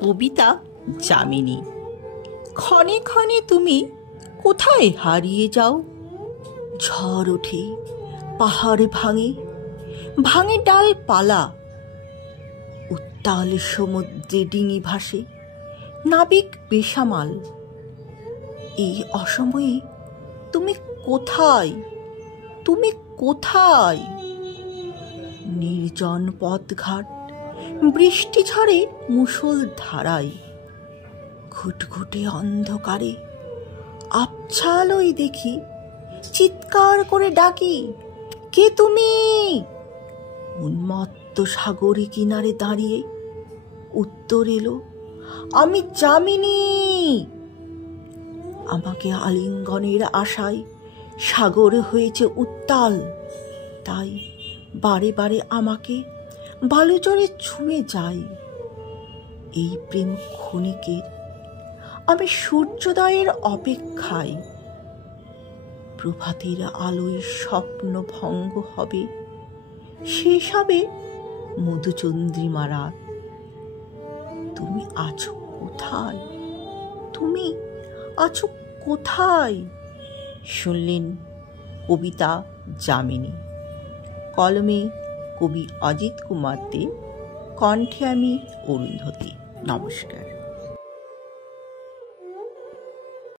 কবিতা যামিনী। ক্ষণে ক্ষণে তুমি কোথায় হারিয়ে যাও? ঝড় ওঠে, পাহাড় ভাঙে, ভাঙে ডালপালা, উত্তাল সমুদ্রে ডিঙি ভাসে, নাবিক বেসামাল। এই অসময়ে তুমি কোথায়? তুমি কোথায়? নির্জন পথঘাট, বৃষ্টি ঝড়ে মুষল ধারায়, ঘুটঘুটে অন্ধকারে আবছা আলোয় দেখি, চিৎকার করে ডাকি, কে তুমি? উন্মত্ত সাগরে কিনারে দাঁড়িয়ে উত্তর এলো, আমি যামিনী। আমাকে আলিঙ্গনের আশায় সাগর হয়েছে উত্তাল, তাই বারে বারে আমাকে বালুচরে ছুঁয়ে যায়। এই প্রেম ক্ষণিকের আমি সূর্যোদয়ের অপেক্ষায়। প্রভাতের আলোয় স্বপ্ন ভঙ্গ হবে, শেষ হবে মধুচন্দ্রিমা রাত। তুমি আছো কোথায়? তুমি আছো কোথায়? শুনলেন কবিতা যামিনী। কলমে কবি অজিত কুমার দে, কণ্ঠে আমি অরুন্ধতী। নমস্কার।